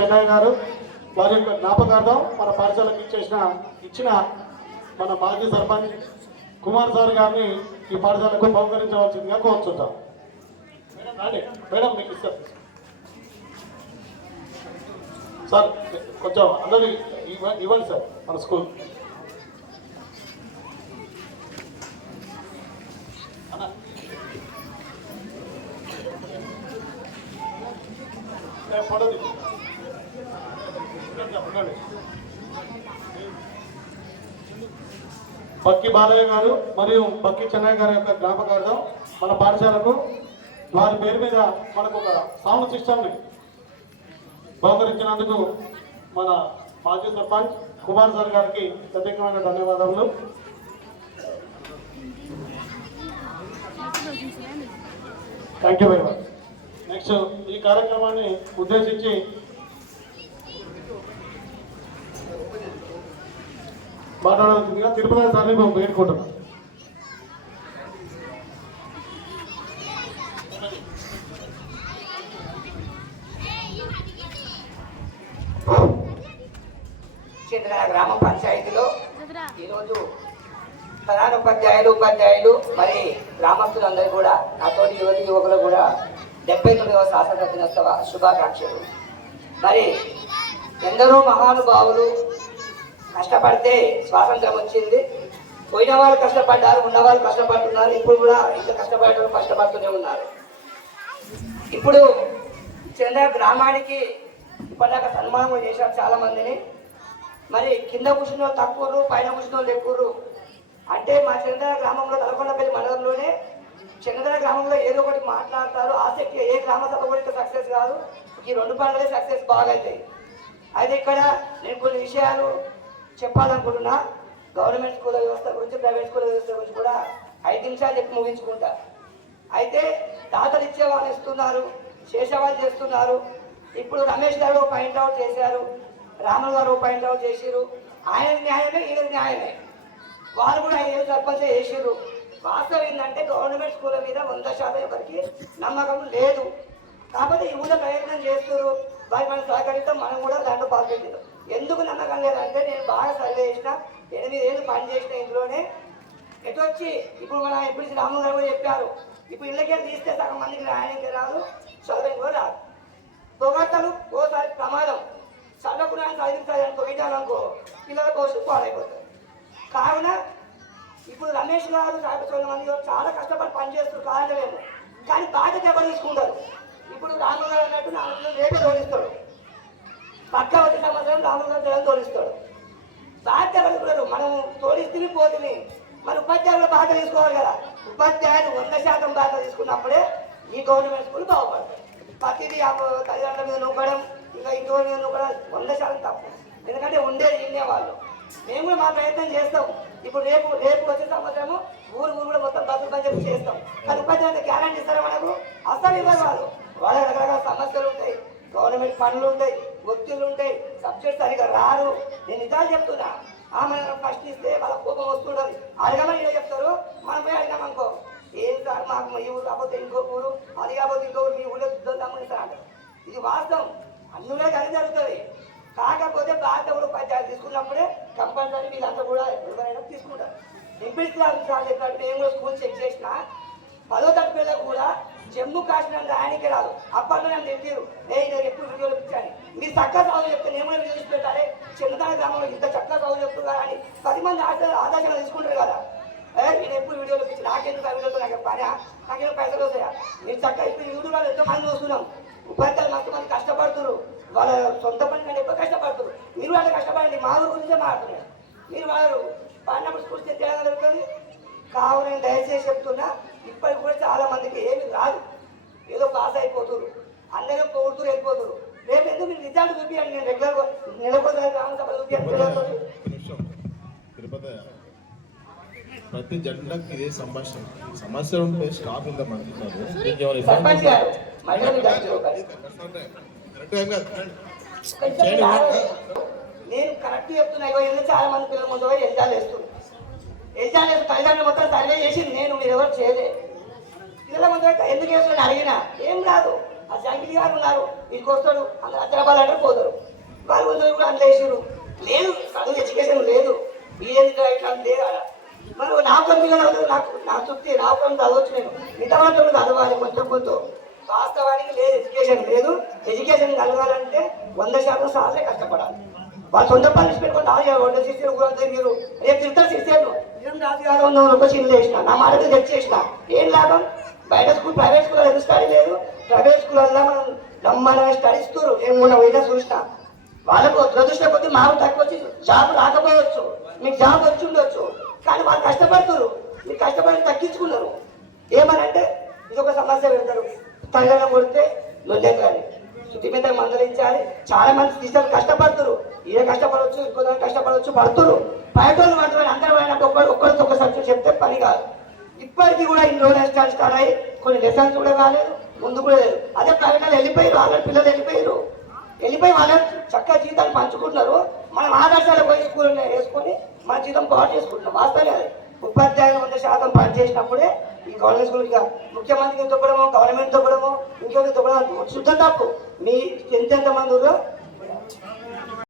చెన్నై గారు వారి యొక్క జ్ఞాపకార్థం మన పాఠశాలకు ఇచ్చిన మన మాజీ సర్పంచ్ కుమార్ సార్ గారిని ఈ పాఠశాలకు బహుకరించవలసిందిగా కోరుచుంటాం. మేడం మీకు ఇస్తారు సార్, కొంచెం అందరూ ఇవ్వండి సార్ మన స్కూల్. ఫోటో బక్కి బాలయ్య గారు మరియు బక్కి చెన్నై గారి యొక్క జ్ఞాపకార్థం మన పాఠశాలకు వారి పేరు మీద మనకు ఒక సౌండ్ సిస్టమ్ని బహుకరించినందుకు మన మాజీ సర్పంచ్ కుమార్ సార్ గారికి ప్రత్యేకమైన ధన్యవాదములు. Thank you very much. Next ఈ కార్యక్రమాన్ని ఉద్దేశించి మాట్లాడాల్సిందిగా తిరుపతి సార్ని మేము వేడుకుంటున్నాం. గ్రామ పంచాయతీలో ఈరోజు ప్రధాన ఉపాధ్యాయులు మరి గ్రామస్తులందరూ కూడా నాతోటి యువకులు కూడా 79వ స్వాతంత్ర దినోత్సవ శుభాకాంక్షలు. మరి ఎందరో మహానుభావులు కష్టపడితే స్వాతంత్రం వచ్చింది. పోయిన వాళ్ళు కష్టపడ్డారు, ఉన్నవాళ్ళు కష్టపడుతున్నారు. ఇప్పుడు కూడా ఇంకా కష్టపడేవాళ్ళు కష్టపడుతూనే ఉన్నారు. ఇప్పుడు చంద్ర గ్రామానికి ఇప్పటిదాకా సన్మానం చేశారు చాలా మందిని. మరి కింద కూర్చున్న వాళ్ళు తక్కువరు, పైన కూర్చున్న వాళ్ళు ఎక్కువరు. అంటే మా చంద్ర గ్రామంలో తలకొండపల్లి మండలంలోనే చంద్ర గ్రామంలో ఏదో ఒకటి మాట్లాడతారు. ఆసక్తి ఏ గ్రామ సభ కూడా సక్సెస్ కాదు, ఈ 2 పండుగలే సక్సెస్ బాగా అవుతాయి. అయితే ఇక్కడ నేను కొన్ని విషయాలు చెప్పాలనుకుంటున్నా. గవర్నమెంట్ స్కూల్ వ్యవస్థ గురించి, ప్రైవేట్ స్కూల్ వ్యవస్థ గురించి కూడా 5 నిమిషాలు చెప్పి ముగించుకుంటా. అయితే దాతలు ఇచ్చే వాళ్ళు ఇస్తున్నారు, చేసేవాళ్ళు చేస్తున్నారు. ఇప్పుడు రమేష్ గారు పాయింట్అవుట్ చేశారు, రాములు గారు పాయింట్అవుట్ చేసిరు. ఆయన న్యాయమే, ఈయన న్యాయమే. వాళ్ళు కూడా 5 ఏళ్ళు సర్పంచ్ చేసిరు. వాస్తవం ఏంటంటే గవర్నమెంట్ స్కూళ్ళ మీద 100% ఎవరికి నమ్మకం లేదు. కాబట్టి ఈ ఊళ్ళో ప్రయత్నం చేస్తున్నారు. వారి మనం సహకరిస్తాం, మనం కూడా దాంట్లో పాల్గొంటాం. ఎందుకు నమ్మకం లేదంటే నేను బాగా సర్వే చేసిన, 8 ఏళ్ళు పని చేసిన ఇందులోనే ఎటు వచ్చి ఇప్పుడు మన ఎంపీసీ రాములు గారు కూడా చెప్పారు. ఇప్పుడు ఇళ్ళకే తీస్తే సగం మందికి రాయడానికి రాదు, చదవడానికి కూడా రాదు. పొగట్టలు ఓసారి ప్రమాదం. చదవకుండా చదివించాలి అనుకో, వేయాలనుకో పిల్లల కోసం పాడైపోతారు. కావున ఇప్పుడు రమేష్ గారు 50 మంది చాలా కష్టపడి పనిచేస్తారు కాదలేము, కానీ బాధ్యత ఎవరు తీసుకుంటారు. ఇప్పుడు రాములు గారు అన్నట్టు 4 పిల్లలు రేపే తోలిస్తాడు, పక్క వచ్చిన సంవత్సరం రాములు గారు పిల్లలు తోలిస్తాడు. బాధ్యత ఎవరు? మనం తోలిస్తే పోతుంది. మన ఉపాధ్యాయులు బాధ్యత తీసుకోవాలి కదా. ఉపాధ్యాయులు 100% బాధ్యత తీసుకున్నప్పుడే ఈ గవర్నమెంట్ స్కూల్ బాగుపడతాయి. ప్రతిదీ తల్లిదండ్రుల మీద నూకడం, ఇంకా ఇంటి మీద నూకడం 100% తప్పు. ఎందుకంటే ఉండేది ఇన్నే వాళ్ళు. మేము కూడా మా ప్రయత్నం చేస్తాం. ఇప్పుడు రేపు వచ్చే సంవత్సరము ఊరు కూడా మొత్తం బస్సులు పని చెప్పి చేస్తాం. కానీ ఉపాధ్యాయులు గ్యారంటీ ఇస్తారా మనకు? అసలు ఇవ్వరు వాళ్ళు. వాళ్ళ రకరకాల సమస్యలు ఉంటాయి, గవర్నమెంట్ పనులు ఉంటాయి, ఒత్తిళ్ళు ఉంటాయి, సబ్జెక్ట్ సరిగా రారు. నేను నిజాలు చెప్తున్నా. మనం ఫస్ట్ ఇస్తే వాళ్ళ కోపం వస్తుంటుంది. అడగమని ఇలా చెప్తారు, మనం పోయి అడిగామనుకో, ఏం సార్ మాకు ఈ ఊరు కాకపోతే ఇంకో ఊరు, అది కాకపోతే ఇంకో ఊరు, మీ ఊళ్ళో దిద్దామని అంటారు. ఇది వాస్తవం, అందులో కలిసి జరుగుతుంది. కాకపోతే బాధ్యత కూడా ఉపాధ్యాయులు తీసుకున్నప్పుడే కంపల్సరీ వీళ్ళంతా కూడా ఎవరైనా తీసుకుంటారు. ఎంపీసీఆర్ చెప్పినట్టు నేను కూడా స్కూల్ చెక్ చేసిన 10వ తరగతి పిల్లలకు కూడా జమ్మూ కాశ్మీర్ రాయడానికి రాదు. అప్పట్లో నన్ను చెప్పారు, నేను ఎప్పుడు వీడియోలు ఇచ్చాను, మీరు చక్కగా చదువు చెప్తే నేను కూడా వీడియోస్ పెట్టాలి. చిన్నదాని గ్రామంలో ఇంత చక్కగా చదువు చెప్తున్నారు అని 10 మంది ఆదర్శంగా తీసుకుంటారు కదా. నేను ఎప్పుడు వీడియోలు ఇచ్చి నాకెందుకు ఆ వీడియోతో నాకు పని, నాకేమో పైసలు వస్తాయా? మీరు చక్కగా ఇప్పుడు యూట్యూబ్లో ఎంతో మంది చూస్తున్నాం. ఉపాధ్యాయులు మస్తు మంది కష్టపడుతున్నారు, వాళ్ళ సొంత పని కంటే ఎక్కువ కష్టపడుతున్నారు. మీరు వాళ్ళ కష్టపడండి, మా ఊరు గురించే మాట్లాడుతున్నారు. మీరు వాళ్ళు పడినప్పుడు స్కూల్ తేడా జరుగుతుంది. కావున నేను దయచేసి చెప్తున్నా, ఇప్పటికి కూడా చాలా మందికి ఏమి రాదు, ఏదో పాస్ అయిపోతున్నారు, అందరూ కోరుతూ వెళ్ళిపోతున్నారు. రేపు ఎందుకు మీరు రిజల్ట్ చూపించండి. నేను రెగ్యులర్గా నెలకొద్ది గ్రామ సభ చూపించాను. ప్రతి జెండాకి ఇదే సంభాషణ, సమస్య ఉంటే స్టాప్ ఉందా సర్పంచ్ గారు నేను కరెక్ట్ చెప్తున్నా. చాలా మంది పిల్లల ముందు ఎగ్జామ్ వేస్తున్నారు. ఎగ్జామ్ వేసి తల్లిదండ్రులు మొత్తం సర్వే చేసి నేను మీరు ఎవరు చేయలేదు. పిల్లల ముందు ఎందుకు వేస్తున్నా అడిగినా ఏం రాదు. ఆ జంగిలి గారు ఉన్నారు, వీళ్ళకి వస్తాడు, అందరూ హైదరాబాద్ అంటే పోతారు. వాళ్ళు కొంచెం కూడా అందులో వేసారు. లేదు చదువు ఎడ్యుకేషన్ లేదు, వీళ్ళేందుకు ఇట్లా లేదు అలా. మరి నా కొన్ని నా చుట్టి నా కొన్ని చదవచ్చు, నేను మిగతా వాళ్ళు చదవాలి కొంచెం కొంచెం. వాస్తవానికి లేదు, ఎడ్యుకేషన్ లేదు. ఎడ్యుకేషన్ కలగాలంటే 100% సార్లే కష్టపడాలి. వాళ్ళు సొంత పని పెట్టుకుంటే 100 సిస్టర్లు కూడా తిరిగారు, రేపు తిరుగుతారు సిస్టర్లు. ఏం రాజు గారు 100 రూపాయలు చేసిన నా మాటకు తెచ్చేసిన ఏం లాభం? బయట స్కూల్ ప్రైవేట్ స్కూల్ ఎందుకు స్టడీ లేదు? ప్రైవేట్ స్కూల్లో మనం నమ్మని స్టడీస్తారు. నేను మొన్న పోయినా చూసిన వాళ్ళకు దురదృష్టం కొద్ది మాకు తక్కువ వచ్చి జాబ్ రాకపోవచ్చు, మీకు జాబ్ వచ్చి ఉండొచ్చు, కానీ వాళ్ళు కష్టపడుతున్నారు. మీరు కష్టపడి తగ్గించుకున్నారు. ఏమనంటే ఇది ఒక సమస్య పెడతారు, తల్లిదండ్రులు కొడితే లొల్లెక్కని శుద్ధి మీద మందలించాలి. చాలా మంది టీచర్లు కష్టపడుతున్నారు, ఏ కష్టపడవచ్చు, ఇంకో దాన్ని కష్టపడవచ్చు, పడుతున్నారు. బయటోళ్ళు పడుతున్నారు. అందరూ పోయినట్టు ఒక్కరికి ఒక సబ్జెక్ట్ చెప్తే పని కాదు. ఇప్పటికీ కూడా ఇన్ని రోజులు ఎక్స్ట్రాలు స్టార్ట్ అయ్యి కొన్ని లెసన్స్ కూడా కాలేదు, ముందు కూడా లేదు. అదే ప్రైవేట్ వెళ్ళిపోయారు, వాళ్ళ పిల్లలు వెళ్ళిపోయి వాళ్ళ చక్కగా జీతాలు పంచుకుంటున్నారు. మనం ఆదర్శాలు పోయి స్కూల్ వేసుకొని మన జీతం పాటు చేసుకుంటున్నాం. వాస్తవే అది. ఉపాధ్యాయులు 100% పని చేసినప్పుడే ఈ గవర్నమెంట్ స్కూల్ ముఖ్యమంత్రికి తొక్కడము, గవర్నమెంట్ తొక్కడము, ఇంకొకటి తొక్కడం శుద్ధం తప్పు. మీ ఎంతెంతమంది